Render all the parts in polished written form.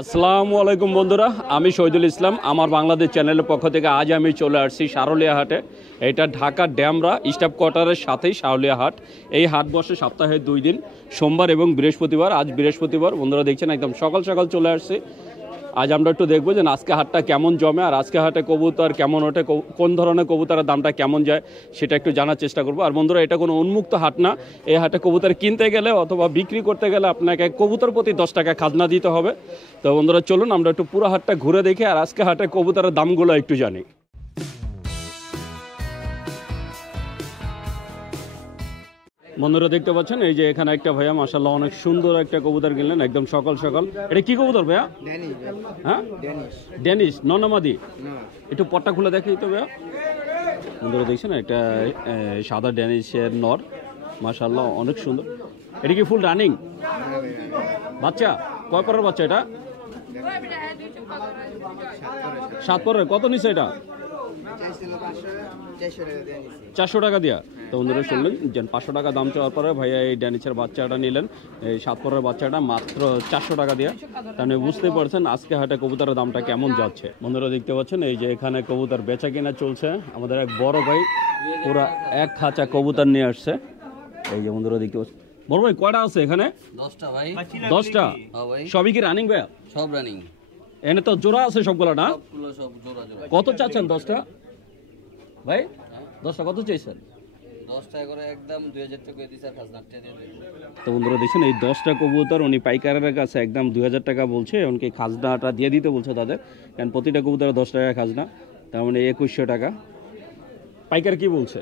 আসসালামু আলাইকুম বন্ধুরা, আমি শহীদুল ইসলাম। আমার বাংলাদেশ চ্যানেলের পক্ষ থেকে আজ আমি চলে আসছি সারুলিয়া হাটে। এটা ঢাকা ড্যামরা স্টাফ কোয়ার্টারের সাথেই সারুলিয়া হাট। এই হাট বসে সপ্তাহে 2 দিন, সোমবার এবং বৃহস্পতিবার। আজ বৃহস্পতিবার, বন্ধুরা দেখছেন একদম সকাল সকাল চলে আসছি। আজ আমরা একটু দেখবো যে আজকে হাটটা কেমন জমে, আর আজকে হাটে কবুতর কেমন ওঠে, কোন ধরনের কবুতরের দামটা কেমন যায় সেটা একটু জানার চেষ্টা করবো। আর বন্ধুরা, এটা কোনো উন্মুক্ত হাট না। এই হাটে কবুতর কিনতে গেলে অথবা বিক্রি করতে গেলে আপনাকে কবুতর প্রতি 10 টাকা খাজনা দিতে হবে। তো বন্ধুরা চলুন আমরা একটু পুরো হাটটা ঘুরে দেখি, আর আজকে হাটে কবুতরের দামগুলো একটু জানি। বন্ধুরা দেখতে পাচ্ছেন এই যে এখানে একটা ভাইয়া মাশাআল্লাহ অনেক সুন্দর একটা কবুতর কিনলেন একদম সকাল সকাল। এটা কি কবুতর ভাইয়া? হ্যাঁ, ড্যানিশ নরমাদি। একটু পট্টা খুলে দেখি তো ভাইয়া। বন্ধুরা দেখছেন একটা সাদা ড্যানিশের নর, মাশাআল্লাহ অনেক সুন্দর। এটা কি ফুল রানিং বাচ্চা? কয় পরের বাচ্চা এটা? 7 পরের। কত নিছে এটা? 400 টাকা দিয়া। তো বন্ধুরা শুনলেন যে 500 টাকা দাম চাওয়ার পরে ভাইয়া এই ড্যানিশের বাচ্চাটা নিলেন, এই 7 পরের বাচ্চাটা মাত্র 400 টাকা দিয়া। তাহলে বুঝতেই পারছেন আজকে হাটে কবুতরের দামটা কেমন যাচ্ছে। বন্ধুরা দেখতে পাচ্ছেন এই যে এখানে কবুতর বেচা কিনা চলছে। আমাদের এক বড় ভাই পুরো এক খাঁচা কবুতর নিয়ে আসছে। এই যে বন্ধুরা দেখতে পাচ্ছেন। বড় ভাই কয়টা আছে এখানে? 10টা ভাই। 10টা? হ্যাঁ ভাই। সবই কি রানিং ভাইয়া? সব রানিং। এনে তো জোড়া আছে সবগুলো না? সবগুলো সব জোড়া জোড়া। কত চাচ্ছেন 10টা ভাই? 10টা কত চাইছেন? 10টা করে একদম 2000 টাকা করে দিছে, খাজনা দিয়ে দেন। তো বন্ধুরা দেখছেন এই 10টা কবুতর উনি পাইকারের কাছে একদম 2000 টাকা বলছে। এমনকি খাজনাটা দিয়ে দিতে বলছে তাদের, কারণ প্রতিটা কবুতরে 10 টাকা খাজনা, তার মানে 2100 টাকা। পাইকার কি বলছে?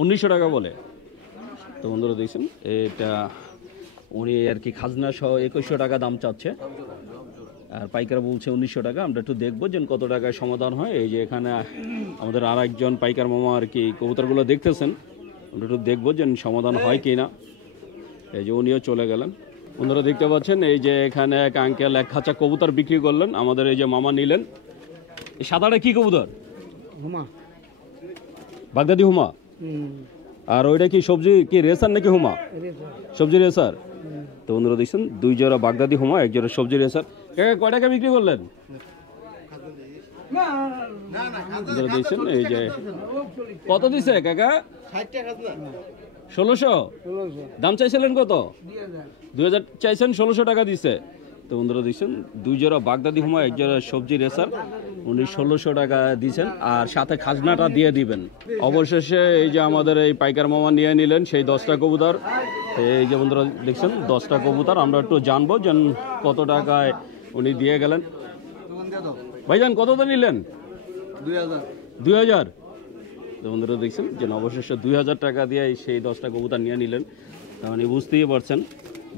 1900 টাকা বলে। তো বন্ধুরা দেখছেন এটা উনি আর কি খাজনা সহ 2100 টাকা দাম চাচ্ছে, আর পাইকার বলছে 1900 টাকা। আমরা একটু দেখবো যে কত টাকায় সমাধান হয়। এই যে এখানে আমাদের আর একজন পাইকার মামা আর কি কবুতরগুলো দেখতেছেন, আমরা একটু দেখবো যে সমাধান হয় কি না। এই যে উনিও চলে গেলেন। বন্ধুরা দেখতে পাচ্ছেন এই যে এখানে এক আঙ্কেল এক খাঁচা কবুতর বিক্রি করলেন, আমাদের এই যে মামা নিলেন। এই সাদাটা কি কবুতর? হুমা। বাগদাদি হুমা। আর ওইটা কি সবজি কি রেসার নাকি হুমা? সবজি রেসার। তো বন্ধুরা দেখছেন 2 জোড়া বাগদাদি হুমা, 1 জোড়া সবজি রেসার। কাকা কয় টাকা বিক্রি করলেন? বন্ধুরা দেখছেন এই যে কত দিছে কাকা? 1600 দাম চাইছিলেন কত? 2000 চাইছেন, 1600 টাকা দিছে। তো বন্ধুরা দেখছেন 2 জোড়া বাগদাদি হুমা, 1 জোড়া সবজি রেসার, উনি 1600 টাকা দিয়েছেন, আর সাথে খাজনাটা দিয়ে দিবেন। অবশেষে এই যে আমাদের এই পাইকার মামা নিয়ে নিলেন সেই 10টা কবুতর। এই যে বন্ধুরা দেখছেন 10টা কবুতর। আমরা একটু জানবো যে কত টাকায় উনি দিয়ে গেলেন। ভাইজান কত তো নিলেন? 2000। তো বন্ধুরা দেখছেন যে অবশেষে 2000 টাকা দিয়ে সেই 10টা কবুতর নিয়ে নিলেন। তার মানে বুঝতেই পারছেন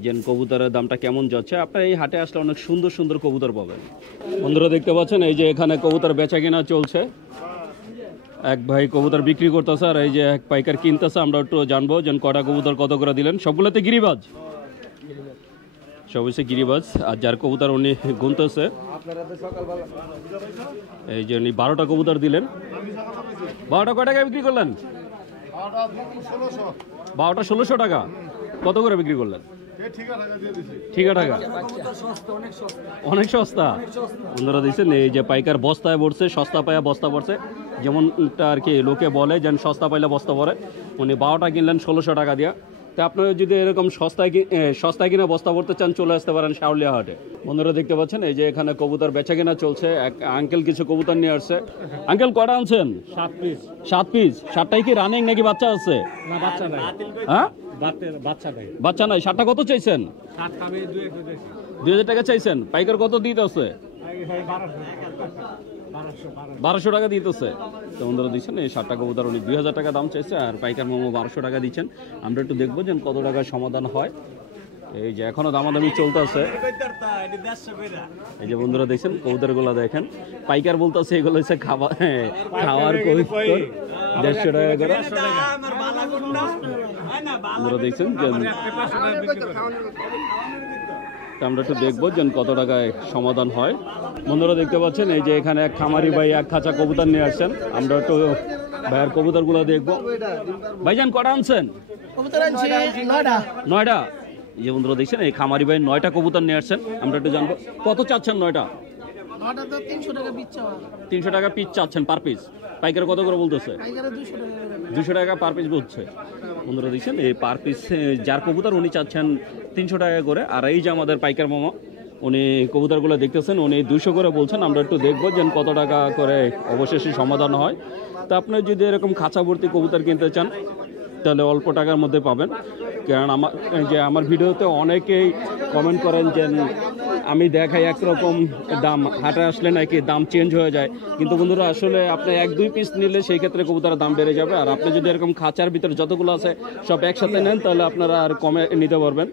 যে কবুতরের দামটা কেমন যাচ্ছে। আপনারা এই হাটে আসলে অনেক সুন্দর সুন্দর কবুতর পাবেন। বন্ধুরা দেখতে পাচ্ছেন এই যে এখানে কবুতর বেচা কিনা চলছে। এক ভাই কবুতর বিক্রি করতেছে আর এই যে এক পাইকার কিনতেছে। আমরা একটু জানবো যে কটা কবুতর কত করে দিলেন। সবগুলোতে গিরিবাজ? সব হচ্ছে গিরিবাজ। আর যার কবুতর উনি গুনতেছে, এই যে উনি 12টা কবুতর দিলেন। 12টা কয় টাকা বিক্রি করলেন? 12টা 1600 টাকা। কত করে বিক্রি করলেন? ঠিক টাকা। অনেক সস্তা। বন্ধুরা দেখছেন এই যে পাইকার বস্তায় পড়ছে, সস্তা পায়া বস্তা পড়ছে, যেমনটা আর কি লোকে বলে যেন সস্তা পাইলে বস্তা পড়ে। উনি 12টা কিনলেন 1600 টাকা দিয়া। তো আপনারা যদি এরকম সস্তায় কিনে বস্তা পড়তে চান চলে আসতে পারেন সারুলিয়া হাটে। বন্ধুরা দেখতে পাচ্ছেন এই যে এখানে কবুতর বেচা কিনা চলছে। এক আঙ্কেল কিছু কবুতর নিয়ে আসছে। আঙ্কেল কটা আনছেন? 7 পিস। 7 পিস। 7টাই কি রানিং নাকি বাচ্চা আছে? না, বাচ্চা নাই। হ্যাঁ, বাচ্চা নাই। বাচ্চা নাই। 7টা কত চাইছেন? 2000 টাকা চাইছেন। পাইকার কত দিতে আছে? 1200 টাকা দিতেছে। তো বন্ধুরা দিচ্ছেন এই 7টা কবুতর উনি 2000 টাকা দাম চাইছে, আর পাইকার মোমো 1200 টাকা দিচ্ছেন। আমরা একটু দেখবো যে কত টাকার সমাধান হয়। এই যে এখনো দামাদামি চলতেছে। এই যে বন্ধুরা দেখছেন কবুতরগুলো দেখেন, পাইকার বলতেছে এগুলো হচ্ছে খাওয়ার কবুতর, 150 টাকা করে। বন্ধুরা দেখছেন যে আমরা একটু দেখবো যে কত টাকায় সমাধান হয়। বন্ধুরা দেখতে পাচ্ছেন এই যে এখানে এক খামারি ভাই এক খাঁচা কবুতর নিয়ে আসছেন। আমরা একটু ভাইয়ের কবুতরগুলো দেখবো। ভাইজান কটা আনছেন? 9টা। 9টা। এই যে বন্ধুরা দেখছেন এই খামারি ভাই 9টা কবুতর নিয়ে আসছেন, আমরা একটু জানবো কত চাচ্ছেন 9টা? 300 টাকা পিস চাচ্ছেন পার পিস, পাইকারি কত করে বলতেছে? 200 টাকা পার পিস বলছে। বন্ধুরা দেখছেন এই পার পিস যার কবুতর উনি চাচ্ছেন 300 টাকা করে, আর এই যে আমাদের পাইকার মামা উনি কবুতরগুলো দেখতেছেন উনি 200 করে বলছেন। আমরা একটু দেখবো যে কত টাকা করে অবশেষে সমাধান হয়। তা আপনি যদি এরকম খাঁচা ভর্তি কবুতর কিনতে চান তাহলে অল্প টাকার মধ্যে পাবেন, কারণ আমার ভিডিওতে অনেকেই কমেন্ট করেন যে আমি দেখাই একরকম দাম, হাটে আসলে নাকি দাম চেঞ্জ হয়ে যায়, কিন্তু বন্ধুরা আসলে আপনি 1-2 পিস নিলে সেই ক্ষেত্রে কবুতরের দাম বেড়ে যাবে। আর আপনি যদি এরকম খাঁচার ভিতরে যতগুলো আছে সব একসাথে নেন তাহলে আপনারা আর কমে নিতে পারবেন।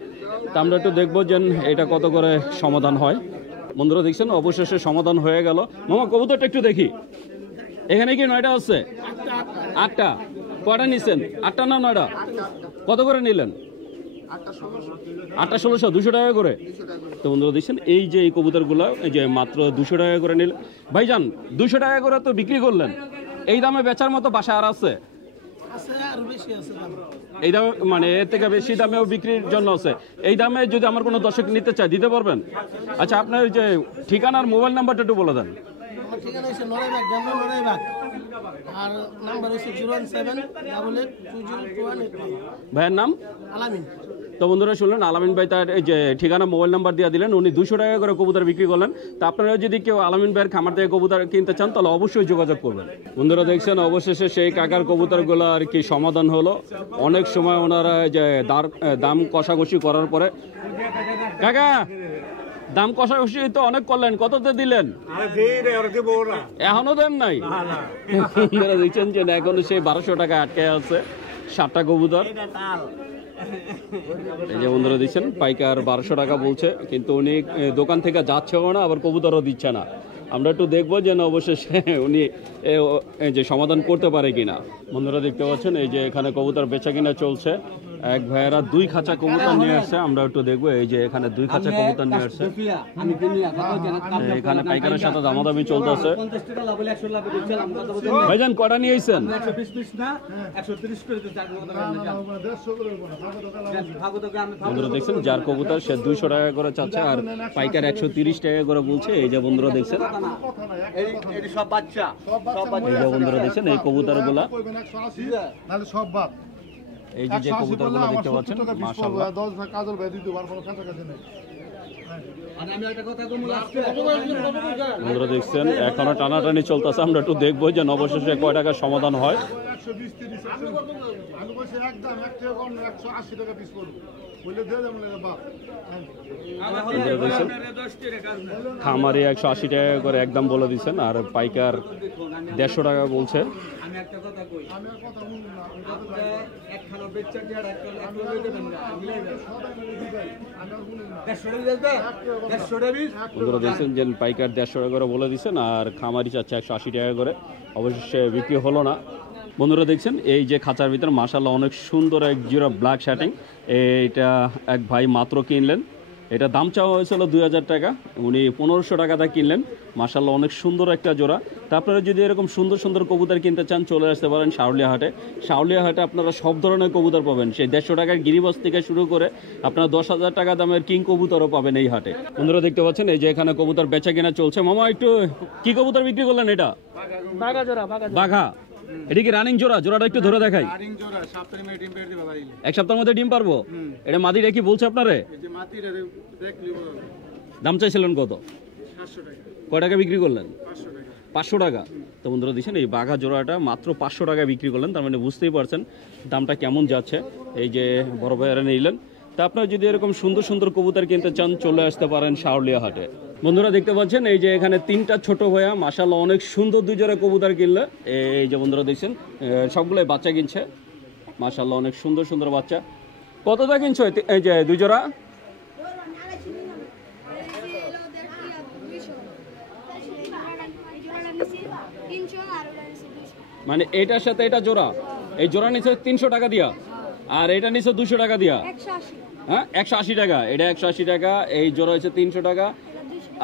তা আমরা একটু দেখবো যে এটা কত করে সমাধান হয়। বন্ধুরা দেখছেন অবশেষে সমাধান হয়ে গেল। মামা কবুতরটা একটু দেখি, এখানে কি 9টা আছে? 8টা। কয়টা নিচ্ছেন? 8টা না 9টা? কত করে নিলেন? 8টা 1600, 200 টাকা করে। তো বন্ধুরা দেখছেন এই যে এই কবুতরগুলো এই যে মাত্র 200 টাকা করে নিলেন। ভাইজান 200 টাকা করে তো বিক্রি করলেন, এই দামে বেচার মতো বাসা আর আছে? এই দামে মানে এর থেকে বেশি দামেও বিক্রির জন্য আছে। এই দামে যদি আমার কোনো দর্শক নিতে চায় দিতে পারবেন? আচ্ছা আপনার যে ঠিকানার মোবাইল নাম্বারটা একটু বলে দেন। ভাইয়ের নাম? আলামিন। তো বন্ধুরা শুনলেন আলামিন ভাই তার এই যে ঠিকানা মোবাইল নাম্বার দিয়ে দিলেন, উনি 200 টাকা করে কবুতর বিক্রি করলেন। তা আপনারা যদি কেউ আলামিন ভাইয়ের খামার থেকে কবুতর কিনতে চান তাহলে অবশ্যই যোগাযোগ করবেন। বন্ধুরা দেখছেন অবশেষে সেই কাকার কবুতরগুলো আর কি সমাধান হলো। অনেক সময় ওনারা যে দাম কষাকষি করার পরে, কাকা দাম কষাকষি তো অনেক করলেন, কততে দিলেন? এখনো দেন নাই? বন্ধুরা দেখছেন যে এখনো সেই 1200 টাকা আটকে আছে 7টা কবুতর। এই যে বন্ধুরা দিচ্ছেন পাইকার 1200 টাকা বলছে, কিন্তু উনি দোকান থেকে যাচ্ছেও না আবার কবুতরও দিচ্ছে না। আমরা একটু দেখবো যে অবশেষে উনি যে সমাধান করতে পারে কিনা। বন্ধুরা দেখতে পাচ্ছেন এই যে এখানে কবুতর বেচা কিনা চলছে। এক ভাইয়েরা 2 খাঁচা কবুতর নিয়ে আসছে, আমরা একটু দেখবো এই যে এখানে 2 খাঁচা কবুতর নিয়ে আসছে। এখানে পাইকারের সাথে দামাদামি চলতেছে। ভাইজান কটা নিয়ে আইছেন? বন্ধুরা দেখছেন যার কবুতর সে 200 টাকা করে চাচ্ছে আর পাইকার 130 টাকা করে বলছে। এই যে বন্ধুরা দেখছেন এই যে বন্ধুরা দেখছেন এই কবুতরগুলা, এই যে কবুতরগুলো দেখতে পাচ্ছেন মাশাআল্লাহ। বন্ধুরা দেখছেন এখনো টানাটানি চলতেছে, আমরা একটু দেখবো যে অবশেষে কয় টাকা সমাধান হয়। খামারি 180 টাকা করে একদম বলে দিচ্ছেন, আর পাইকার 150 টাকা বলছে। বন্ধুরা দেখছেন যে পাইকার 150 টাকা করে বলে দিচ্ছেন আর খামারি চাচ্ছে 180 টাকা করে, অবশেষে বিক্রি হলো না। বন্ধুরা দেখছেন এই যে খাঁচার ভিতরে মাশাআল্লাহ অনেক সুন্দর এক জোড়া ব্ল্যাক শার্টিং, এইটা এক ভাই মাত্র কিনলেন। এটা দাম চাওয়া হয়েছিল 2000 টাকা, উনি 1500 টাকাতে কিনলেন। মাশাআল্লাহ অনেক সুন্দর একটা জোড়া। তা আপনারা যদি এরকম সুন্দর সুন্দর কবুতর কিনতে চান চলে আসতে পারেন শাওলিয়া হাটে। শাওলিয়া হাটে আপনারা সব ধরনের কবুতর পাবেন, সেই 150 টাকার গিরিবাস থেকে শুরু করে আপনারা 10,000 টাকা দামের কিং কবুতরও পাবেন এই হাটে। বন্ধুরা দেখতে পাচ্ছেন এই যে এখানে কবুতর বেচা কেনা চলছে। মামা একটু কি কবুতর বিক্রি করলেন? এটা বাঘা জোড়া। বাঘা, এটা কি রানিং জোড়া? জোড়াটা একটু ধরে দেখাই। এক সপ্তাহের মধ্যে ডিম পারবো? এটা মাদিটা কি বলছে আপনারে? দাম চাইছিলেন কত? কয় টাকা বিক্রি করলেন? 500 টাকা। তো বন্ধুরা দিচ্ছেন এই বাঘা জোড়াটা মাত্র 500 টাকা বিক্রি করলেন, তার মানে বুঝতেই পারছেন দামটা কেমন যাচ্ছে। এই যে বড় ভাইয়ারা নিলেন। তা আপনারা যদি এরকম সুন্দর সুন্দর কবুতর কিনতে চান চলে আসতে পারেন শাওলিয়া হাটে। বন্ধুরা দেখতে পাচ্ছেন এই যে এখানে 3টা ছোট ভাইয়া মাশাআল্লাহ অনেক সুন্দর 2 জোড়া কবুতর কিনলে। এই যে বন্ধুরা দেখছেন সবগুলোই বাচ্চা কিনছে, মাশাআল্লাহ অনেক সুন্দর সুন্দর বাচ্চা। কতটা কিনছো এই যে 2 জোড়া? মানে এটার সাথে এটা জোড়া, এই জোড়া নিচ্ছে 300 টাকা দিয়া আর এটা নিচ্ছে 200 টাকা দিয়া। হ্যাঁ 180 টাকা, এটা 180 টাকা, এই জোড়া হচ্ছে 300 টাকা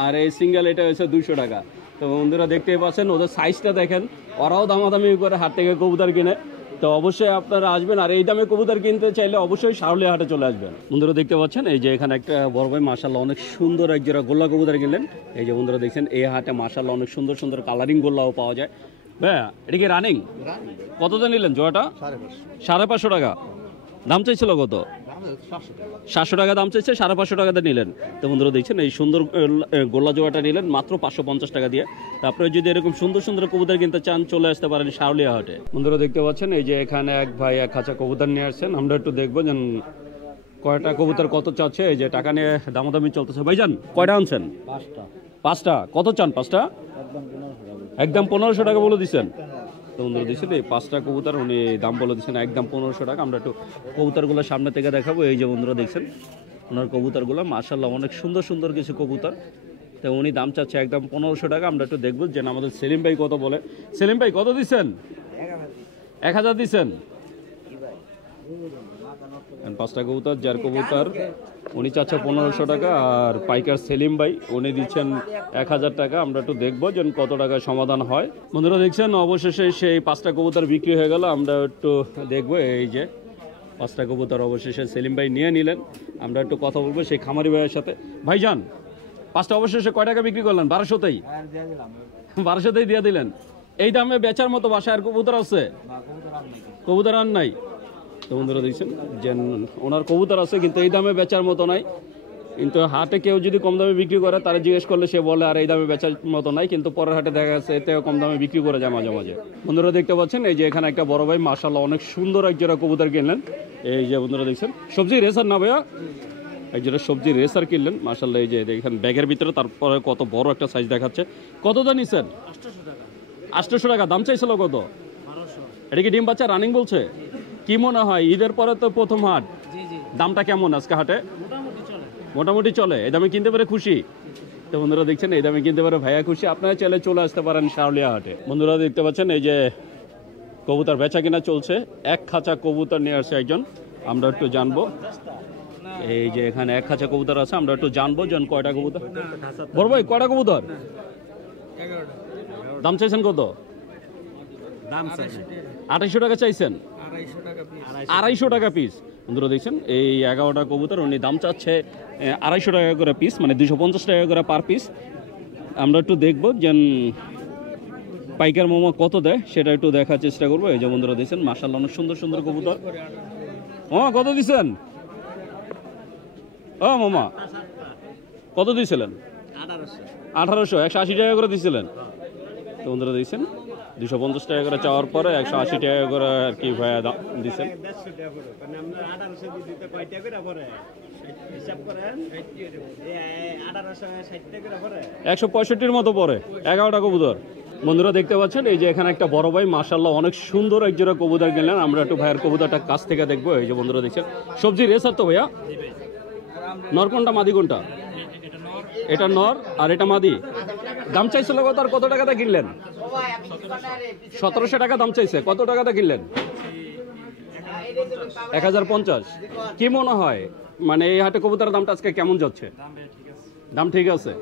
আর এই সিঙ্গেল এটা হচ্ছে 200 টাকা। তো বন্ধুরা দেখতেই পাচ্ছেন ওদের সাইজটা দেখেন, ওরাও দামাদামি করে হাট থেকে কবুতর কিনে। তো অবশ্যই আপনারা আসবেন, আর এই দামে কবুতর কিনতে চাইলে অবশ্যই শাওলিয়া হাটে চলে আসবেন। বন্ধুরা দেখতে পাচ্ছেন এই যে এখানে একটা বড় ভাই মাশাআল্লাহ অনেক সুন্দর এক জোড়া গোল্লা কবুতর কিনলেন। এই যে বন্ধুরা দেখছেন এই হাটে মাশাআল্লাহ অনেক সুন্দর সুন্দর কালারিং গোল্লাও পাওয়া যায়। ভাইয়া এটা কি রানিং? কতটা নিলেন জোড়াটা? 550 টাকা। দাম চাইছিল কত? 700 টাকা দাম চাইছে, 550 টাকাতে নিলেন। তো বন্ধুরা দেখছেন এই সুন্দর গোল্লা জোড়াটা নিলেন মাত্র 550 টাকা দিয়ে। তারপরে যদি এরকম সুন্দর সুন্দর কবুতর কিনতে চান চলে আসতে পারেন শাওলিয়া হাটে। বন্ধুরা দেখতে পাচ্ছেন এই যে এখানে এক ভাই এক খাঁচা কবুতর নিয়ে আসছেন। আমরা একটু দেখবো যে কয়টা কবুতর কত চাচ্ছে। এই যে টাকা নিয়ে দামাদামি চলতেছে। ভাইজান কয়টা আনছেন? 5টা। কত চান? 5টা একদম 1500 টাকা বলে দিচ্ছেন। তো বন্ধুরা দিচ্ছেন এই 5টা কবুতর উনি দাম বলে দিচ্ছেন একদম 1500 টাকা। আমরা একটু কবুতরগুলো সামনে থেকে দেখাবো। এই যে বন্ধুরা দেখছেন ওনার কবুতরগুলো মাশাআল্লাহ অনেক সুন্দর সুন্দর কিছু কবুতর। তো উনি দাম চাচ্ছে একদম 1500 টাকা। আমরা একটু দেখবো যে আমাদের সেলিম ভাই কত বলে। সেলিম ভাই কত দিচ্ছেন? 1000 দিচ্ছেন। 5টা কবুতর যার কবুতর উনি চাচ্ছে 1500 টাকা, আর পাইকার সেলিম ভাই উনি দিচ্ছেন 1000 টাকা। আমরা একটু দেখবো যে কত টাকায় সমাধান হয়। বন্ধুরা দেখছেন অবশেষে সেই 5টা কবুতর বিক্রি হয়ে গেল। আমরা একটু দেখবো এই যে 5টা কবুতর অবশেষে সেলিম ভাই নিয়ে নিলেন। আমরা একটু কথা বলবো সেই খামারি ভাইয়ের সাথে। ভাইজান 5টা অবশেষে কয় টাকা বিক্রি করলেন? 1200তেই? 1200তেই দিয়ে দিলেন। এই দামে বেচার মতো বাসায় আর কবুতর আছে? কবুতর আর নাই। তো বন্ধুরা দেখছেন যে ওনার কবুতর আছে কিন্তু এই দামে বেচার মতো নাই। কিন্তু হাটে কেউ যদি কম দামে বিক্রি করে তারা জিজ্ঞেস করলে সে বলে আর এই দামে বেচার মতো নাই, কিন্তু পরের হাটে দেখা যাচ্ছে এতেও কম দামে বিক্রি করে যায় মাঝে মাঝে। বন্ধুরা দেখতে পাচ্ছেন এই যে এখানে একটা বড় ভাই মাশাআল্লাহ অনেক সুন্দর এক জোড়া কবুতর কিনলেন। এই যে বন্ধুরা দেখছেন সবজি রেসার না ভাইয়া, এক জোড়া সবজি রেসার কিনলেন মাশাআল্লাহ। এই যে দেখেন ব্যাগের ভিতরে তারপরে কত বড় একটা সাইজ দেখাচ্ছে। কত দাম নিচ্ছেন? 800 টাকা। দাম চাইছিল কত? 1200। এটা কি ডিম বাচ্চা রানিং বলছে? কি মনে হয় ঈদের পরে তো প্রথম হাট, দামটা কেমন আজকে হাটে? মোটামুটি চলে। এই দামে কিনতে পারে খুশি? তো বন্ধুরা দেখছেন এই দামে কিনতে পারে ভাইয়া খুশি। আপনারা চাইলে চলে আসতে পারেন শাওলিয়া হাটে। বন্ধুরা দেখতে পাচ্ছেন এই যে কবুতর বেচা কিনা চলছে। এক খাঁচা কবুতর নিয়ে আসছে একজন। আমরা একটু জানবো এই যে এখানে এক খাঁচা কবুতর আছে। আমরা একটু জানবো যে কয়টা কবুতর। বড় ভাই কয়টা কবুতর? 11টা। দাম চাইছেন কত? দাম 2800 টাকা চাইছেন। 250 টাকা পিস। বন্ধুরা দেখছেন এই 11টা কবুতর উনি দাম চাচ্ছে 250 টাকা করে পিস, মানে 250 টাকা করে পার পিস। আমরা একটু দেখবো যে পাইকার মামা কত দেয় সেটা একটু দেখার চেষ্টা করবো। এই যে বন্ধুরা দেখছেন মাশাআল্লাহ অনেক সুন্দর সুন্দর কবুতর। মামা কত দিচ্ছেন? ও মামা কত দিয়েছিলেন? 1800। 180 টাকা করে দিয়েছিলেন। তো বন্ধুরা দেখছেন 250 টাকা করে চাওয়ার পরে 180 টাকা করে আর কি ভাইয়া দাম দিচ্ছেন। 165-র মতো পরে 11টা কবুতর। বন্ধুরা দেখতে পাচ্ছেন এই যে এখানে একটা বড় ভাই মাশাআল্লাহ অনেক সুন্দর এক জোড়া কবুতর কিনলেন। আমরা একটু ভাইয়ের কবুতরটা কাছ থেকে দেখবো। এই যে বন্ধুরা দেখছেন সবজি রেসার তো ভাইয়া? নর কোনটা মাদি কোনটা? এটা নর আর এটা মাদি। দাম চাইছিল কত আর কত টাকাটা কিনলেন? 1700 টাকা দাম চাইছে। কত টাকাটা কিনলেন? 1050। কি মনে হয় মানে এই হাটে কবুতরের দামটা আজকে কেমন যাচ্ছে? দাম ঠিক আছে।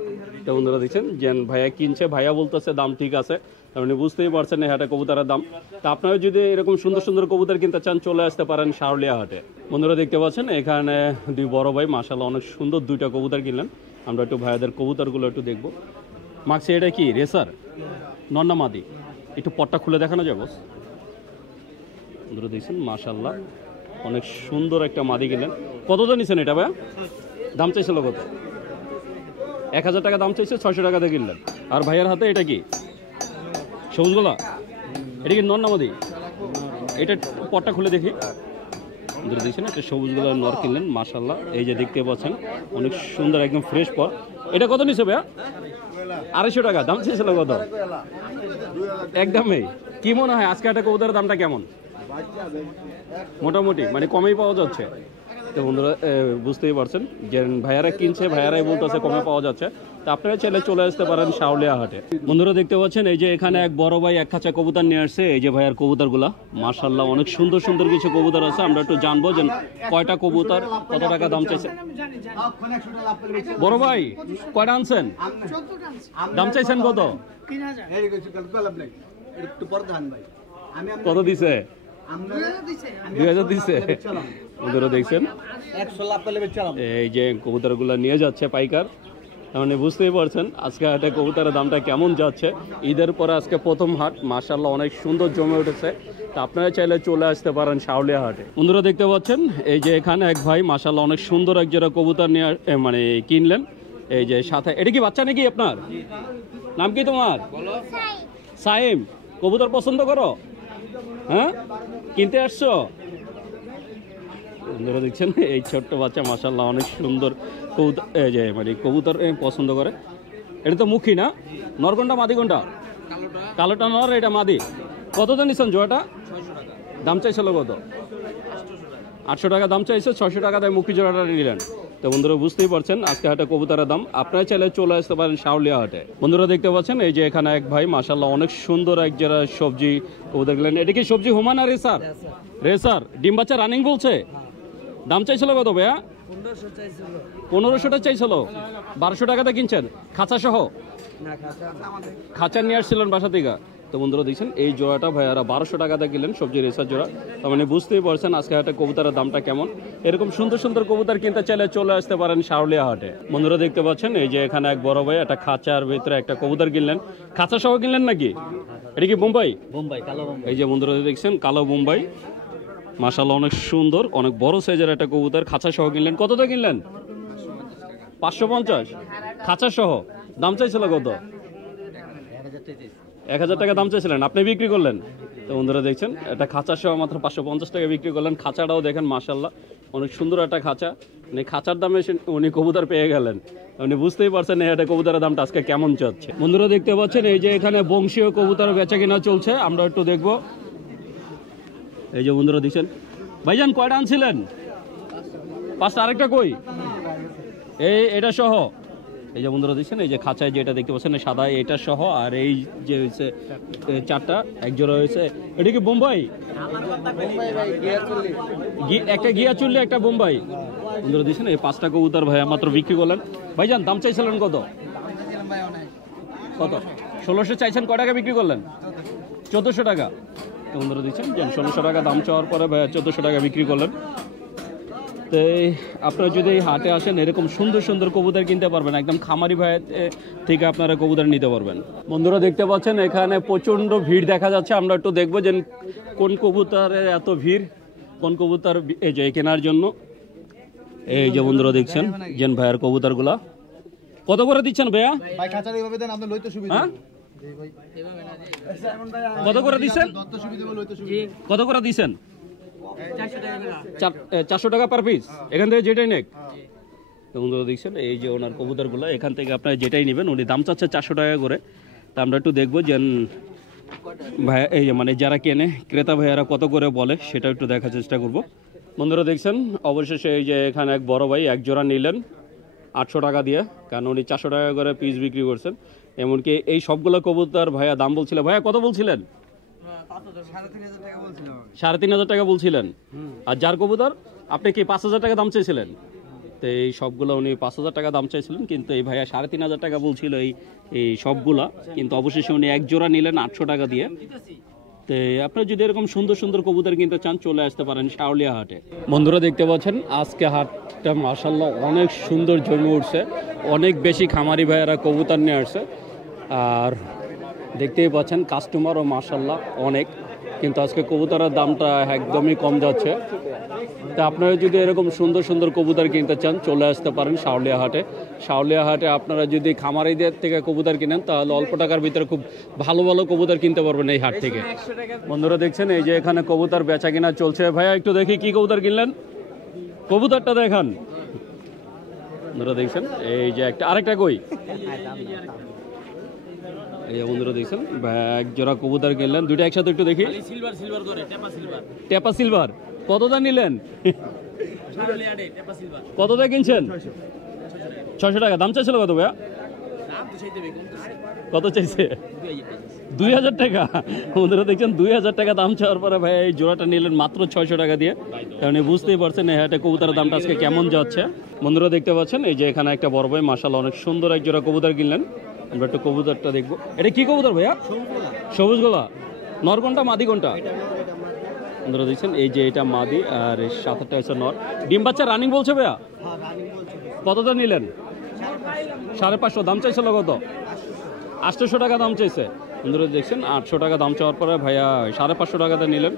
তো বন্ধুরা দেখছেন যে ভাইয়া কিনছে, ভাইয়া বলতেছে দাম ঠিক আছে। আপনি বুঝতেই পারছেন এই হাটে কবুতরের দাম। তা আপনারা যদি এরকম সুন্দর সুন্দর কবুতর কিনতে চান চলে আসতে পারেন শাওলিয়া হাটে। বন্ধুরা দেখতে পাচ্ছেন এখানে দুই বড় ভাই মাশাআল্লাহ অনেক সুন্দর 2টা কবুতর কিনলেন। আমরা একটু ভাইয়াদের কবুতরগুলো একটু দেখবো। মাক্সি এটা কি রেসার নর না মাদি? একটু পটটা খুলে দেখানো যায় বস। বন্ধুরা দেখছেন মাশাআল্লাহ অনেক সুন্দর একটা মাদি কিনলেন। কত দাম নিছেন এটা ভাইয়া? দাম চাইছিল কত? 1000 টাকা দাম চাইছে। 600 টাকাতে কিনলেন। আর ভাইয়ার হাতে এটা কি সবুজগুলা? এটা কি নর না মাদি? এটা পটটা খুলে দেখি। বন্ধুরা দেখছেন একটা সবুজগুলা নর কিনলেন মাশাআল্লাহ। এই যে দেখতে পাচ্ছেন অনেক সুন্দর একদম ফ্রেশ পট। এটা কত নিছে ভাইয়া? 250 টাকা। দাম চাইছিল কত? একদমই। কি মনে হয় আজকে একটা কবুতরের দামটা কেমন? মোটামুটি মানে কমেই পাওয়া যাচ্ছে। তো বন্ধুরা বুঝতেই পারছেন যে ভাইয়ারা কিনছে, ভাইয়ারাই বলতেছে কমে পাওয়া যাচ্ছে। তো আপনারা চাইলে চলে আসতে পারেন শাওলিয়া হাটে। বন্ধুরা দেখতে পাচ্ছেন এই যে এখানে এক বড় ভাই এক খাঁচা কবুতর নিয়ে আসছে। এই যে ভাইয়ার কবুতরগুলা মাশাআল্লাহ অনেক সুন্দর সুন্দর কিছু কবুতর আছে। আমরা একটু জানবো যে কয়টা কবুতর কত টাকা দাম চাইছে। বড় ভাই কয়টা আনছেন? দাম চাইছেন কত? কত দিছে? 2000 দিছে বন্ধুরা দেখছেন 100 লাখ পেলে বেচালাম। এই যে কবুতরগুলো নিয়ে যাচ্ছে পাইকার, তার মানে বুঝতেই পারছেন আজকে হাটে কবুতরের দামটা কেমন যাচ্ছে। ঈদের পরে আজকে প্রথম হাট, মাশাআল্লাহ অনেক সুন্দর জমে উঠেছে। তা আপনারা চাইলে চলে আসতে পারেন শাওলিয়া হাটে। বন্ধুরা দেখতে পাচ্ছেন এই যে এখানে এক ভাই মাশাআল্লাহ অনেক সুন্দর এক জোড়া কবুতর নিয়ে মানে কিনলেন। এই যে সাথে এটা কি বাচ্চা নাকি আপনার? নাম কি তোমার? সাইম। কবুতর পছন্দ করো? হ্যাঁ, কিনতে আসছো? বন্ধুরা দেখছেন এই ছোট্ট বাচ্চা মাশাআল্লাহ অনেক সুন্দর কবুতর, এই যে মানে কবুতর পছন্দ করে। এটা তো মুখী না? নর কোনটা মাদি কোনটা? কালোটা নর, এটা মাদি। কত দাম নিচ্ছেন জোড়াটা? দাম চাইছিল কত? 800 টাকা দাম চাইছে, 600 টাকা দিয়ে মুখী জোড়াটা নিলেন। তো বন্ধুরা বুঝতেই পারছেন আজকে হাটে কবুতরের দাম। আপনারা চাইলে চলে আসতে পারেন শাওলিয়া হাটে। বন্ধুরা দেখতে পাচ্ছেন এই যে এখানে এক ভাই মাশাআল্লাহ অনেক সুন্দর এক যারা সবজি কবুতর গেলেন। এটা কি সবজি হুমান আর রেসার? রেসার ডিম বাচ্চা রানিং বলছে। দাম চাইছিল কত ভাইয়া? 1500 চাইছিল। 1200 টাকাতে কিনছেন খাঁচা সহ? খাঁচা নিয়ে আসছিলেন বাসা থেকে। তো বন্ধুরা দেখছেন এই জোড়াটা ভাইয়ারা 1200 টাকাতে কিনলেন, সবজি রেসার জোড়া। তার মানে বুঝতেই পারছেন আজকে হাটে কবুতরের দামটা কেমন। এরকম সুন্দর সুন্দর কবুতর কিনতে চাইলে চলে আসতে পারেন শাওলিয়া হাটে। বন্ধুরা দেখতে পাচ্ছেন এই যে এখানে এক বড় ভাই একটা খাঁচার ভিতরে একটা কবুতর কিনলেন। খাঁচা সহ কিনলেন নাকি? এটা কি বোম্বাই? বোম্বাই কালো বোম্বাই। এই যে বন্ধুরা দেখছেন কালো বোম্বাই মাশাআল্লাহ অনেক সুন্দর, অনেক বড় সাইজের একটা কবুতর খাঁচা সহ কিনলেন। কত দিয়ে কিনলেন? 550 খাঁচা সহ। দাম চাইছিল কত? 1000 টাকা দাম চাইছিলেন, আপনি বিক্রি করলেন। তো বন্ধুরা দেখছেন এটা খাঁচা সহ মাত্র 550 টাকা বিক্রি করলেন। খাঁচাটাও দেখেন মাশাআল্লাহ অনেক সুন্দর একটা খাঁচা। মানে খাঁচার দামে উনি কবুতর পেয়ে গেলেন। উনি বুঝতেই পারছেন এই হাটে কবুতরের দামটা আজকে কেমন যাচ্ছে। বন্ধুরা দেখতে পাচ্ছেন এই যে এখানে বংশীয় কবুতর বেচা কিনা চলছে, আমরা একটু দেখবো। এই যে বন্ধুরা দেখছেন ভাইজান কয়টা আনছিলেন? 5টা। আরেকটা কই? এটা সহ। এই যে বন্ধুরা দেখছেন এই যে খাঁচায় যেটা দেখতে পাচ্ছেন সাদা, এটা সহ। আর এই যে হচ্ছে 4টা এক জোড়া হয়েছে। এটা কি বোম্বাই? একটা গিয়া চুল্লি, একটা বোম্বাই। বন্ধুরা দেখছেন এই 5টা কবুতর ভাইয়া মাত্র বিক্রি করলেন। ভাইজান দাম চাইছিলেন কত? কত? 1600 চাইছেন, কয় টাকা বিক্রি করলেন? 1400 টাকা। তো বন্ধুরা দেখছেন যে 1600 টাকা দাম চাওয়ার পরে ভাইয়া 1400 টাকা বিক্রি করলেন। তো আপনারা যদি এই হাটে আসেন এরকম সুন্দর সুন্দর কবুতর কিনতে পারবেন, একদম খামারি ভাই থেকে আপনারা কবুতর নিতে পারবেন। বন্ধুরা দেখতে পাচ্ছেন এখানে প্রচণ্ড ভিড় দেখা যাচ্ছে। আমরা একটু দেখবো যে কোন কবুতরের এত ভিড়, কোন কবুতর এই যে কেনার জন্য। এই যে বন্ধুরা দেখছেন জেন ভাইয়ের কবুতরগুলা কত করে দিচ্ছেন ভাইয়া? হ্যাঁ? কত করে দিচ্ছেন? কত করে দিচ্ছেন? 400 টাকা পার পিস, এখান থেকে যেটাই নেক। বন্ধুরা দেখছেন এই যে ওনার কবুতরগুলো, এখান থেকে আপনারা যেটাই নেবেন উনি দাম চাচ্ছে 400 টাকা করে। তা আমরা একটু দেখবো যে ভাইয়া এই মানে যারা কেনে ক্রেতা ভাইয়ারা কত করে বলে সেটা একটু দেখার চেষ্টা করব। বন্ধুরা দেখছেন অবশেষে এই যে এখানে এক বড় ভাই এক জোড়া নিলেন 800 টাকা দিয়ে, কারণ উনি 400 টাকা করে পিস বিক্রি করছেন। এমনকি এই সবগুলো কবুতর ভাইয়া দাম বলছিলেন। ভাইয়া কত বলছিলেন? 3500 টাকা বলছিলেন। আর যার কবুতর আপনি কি 5000 টাকা দাম চেয়েছিলেন? তো এই সবগুলো উনি 5000 টাকা দাম চাইছিলেন, কিন্তু এই ভাইয়া 3500 টাকা বলছিল এই সবগুলা। কিন্তু অবশেষে উনি এক জোড়া নিলেন 800 টাকা দিয়ে। তো আপনারা যদি এরকম সুন্দর সুন্দর কবুতর কিনতে চান চলে আসতে পারেন শাওলিয়া হাটে। বন্ধুরা দেখতে পাচ্ছেন আজকে হাটটা মাশাআল্লাহ অনেক সুন্দর জমে উঠছে, অনেক বেশি খামারি ভাইয়েরা কবুতর নিয়ে আসছে। আর দেখতেই পাচ্ছেন কাস্টমারও মাশাআল্লাহ অনেক, কিন্তু আজকে কবুতরের দামটা একদমই কম যাচ্ছে। তা আপনারা যদি এরকম সুন্দর সুন্দর কবুতর কিনতে চান চলে আসতে পারেন শাওলিয়া হাটে। শাওলিয়া হাটে আপনারা যদি খামারিদের থেকে কবুতর কিনেন তাহলে অল্প টাকার ভিতরে খুব ভালো ভালো কবুতর কিনতে পারবেন এই হাট থেকে। বন্ধুরা দেখছেন এই যে এখানে কবুতর বেচা কিনা চলছে। ভাইয়া একটু দেখি কি কবুতর কিনলেন, কবুতরটা দেখান। বন্ধুরা দেখছেন এই যে আরেকটা কই? এই যে বন্ধুরা দেখছেন এক জোড়া কবুতর কিনলেন, দুইটা একসাথে একটু দেখি। টেপা সিলভার কত দা নিলেন? কত দা কিনছেন? 600 টাকা দাম চাইছিল কত ভাইয়া? কত চাইছে? 2000 টাকা। বন্ধুরা দেখছেন 2000 টাকা দাম চাওয়ার পরে ভাই এই জোড়াটা নিলেন মাত্র 600 টাকা দিয়ে। কারণ বুঝতেই পারছেন এই হাটে কবুতরের দামটা আজকে কেমন যাচ্ছে। বন্ধুরা দেখতে পাচ্ছেন এই যে এখানে একটা বড় ভাই মাশাআল্লাহ অনেক সুন্দর এক জোড়া কবুতর কিনলেন। আমরা একটু কবুতরটা দেখবো। এটা কি কবুতর ভাইয়া? সবুজ গলা। নর কোনটা মাদি কোনটা? বন্ধুরা দেখছেন এই যে এটা মাদি আর এর সাথেটা হচ্ছে নর। ডিম বাচ্চা রানিং বলছে ভাইয়া? কতটা নিলেন? 550। দাম চাইছিল কত? 800 টাকা দাম চাইছে। বন্ধুরা দেখছেন 800 টাকা দাম চাওয়ার পরে ভাইয়া 550 টাকাতে নিলেন।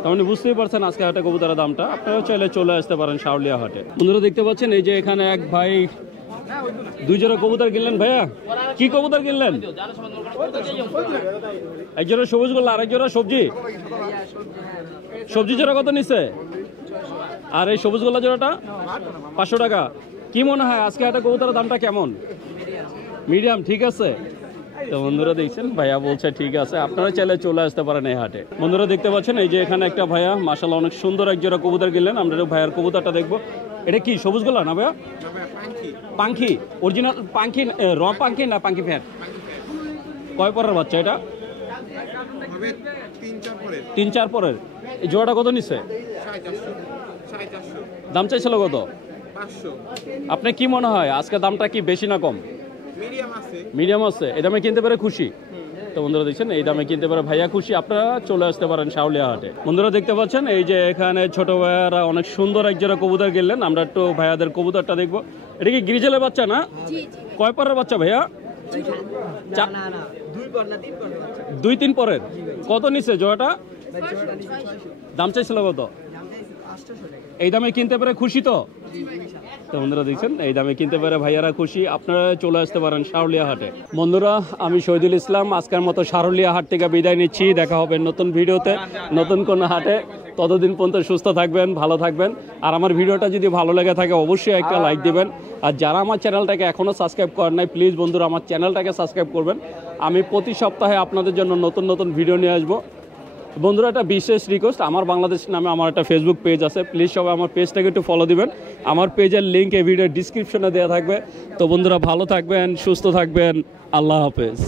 তার মানে বুঝতেই পারছেন আজকে হাটে কবুতরের দামটা। আপনারাও চাইলে চলে আসতে পারেন শাওলিয়া হাটে। বন্ধুরা দেখতে পাচ্ছেন এই যে এখানে এক ভাই 2 জোড়া কবুতর কিনলেন। ভাইয়া কি কবুতর কিনলেন? এক জোড়া সবুজ গোল্লা আর এক জোড়া সবজি। সবজি জোড়া কত নিচ্ছে? আর এই সবুজ গোল্লা জোড়াটা 500 টাকা। কি মনে হয় আজকে হাটে কবুতরের দামটা কেমন? মিডিয়াম, ঠিক আছে। তো বন্ধুরা দেখছেন ভাইয়া বলছে ঠিক আছে, আপনারা চাইলে চলে আসতে পারেন এই হাটে। বন্ধুরা দেখতে পাচ্ছেন এই যে এখানে একটা ভাইয়া মাশাআল্লাহ অনেক সুন্দর এক জোড়া কবুতর কিনলেন। আমরা ভাইয়ার কবুতরটা দেখবো। এটা কি সবুজ গোল্লা না ভাইয়া? পাঙ্খি, অরিজিনাল পাঙ্খি, র পাঙ্খি না পাঙ্খি ফ্যাট? কয় পরের বাচ্চা এটা? 3-4 পরের। এই জোড়াটা কত নিচ্ছে? দাম চাইছিল কত? আপনি কি মনে হয় আজকে দামটা কি বেশি না কম? মিডিয়াম আছে। এই দামে কিনতে পারে খুশি? তো বন্ধুরা দেখছেন এই দামে কিনতে পারে ভাইয়া খুশি। আপনারা চলে আসতে পারেন শাওলিয়া হাটে। বন্ধুরা দেখতে পাচ্ছেন এই যে এখানে ছোট ভাইয়ারা অনেক সুন্দর এক জোড়া কবুতর কিনলেন। আমরা একটু ভাইয়াদের কবুতরটা দেখবো। এটা কি গ্রিজেলের বাচ্চা না? কয় পরের বাচ্চা ভাইয়া? 2-3 পরের। কত নিচ্ছে জোড়াটা? দাম চাইছিল কত? এই দামে কিনতে পারে খুশি তো? তো বন্ধুরা দেখছেন এই দামে কিনতে পারে ভাইয়ারা খুশি। আপনারা চলে আসতে পারেন শাওলিয়া হাটে। বন্ধুরা আমি শহীদুল ইসলাম আজকের মতো শাওলিয়া হাট থেকে বিদায় নিচ্ছি। দেখা হবে নতুন ভিডিওতে নতুন কোনো হাটে। ততদিন পর্যন্ত সুস্থ থাকবেন, ভালো থাকবেন। আর আমার ভিডিওটা যদি ভালো লেগে থাকে অবশ্যই একটা লাইক দিবেন। আর যারা আমার চ্যানেলটাকে এখনও সাবস্ক্রাইব করেন নাই প্লিজ বন্ধুরা আমার চ্যানেলটাকে সাবস্ক্রাইব করবেন। আমি প্রতি সপ্তাহে আপনাদের জন্য নতুন নতুন ভিডিও নিয়ে আসবো। বন্ধুরা একটা বিশেষ রিকোয়েস্ট, আমার বাংলাদেশ নামে আমার একটা ফেসবুক পেজ আছে, প্লিজ সবাই আমার পেজটাকে একটু ফলো দিবেন। আমার পেজের লিঙ্ক এই ভিডিওর ডিসক্রিপশনে দেওয়া থাকবে। তো বন্ধুরা ভালো থাকবেন, সুস্থ থাকবেন, আল্লাহ হাফেজ।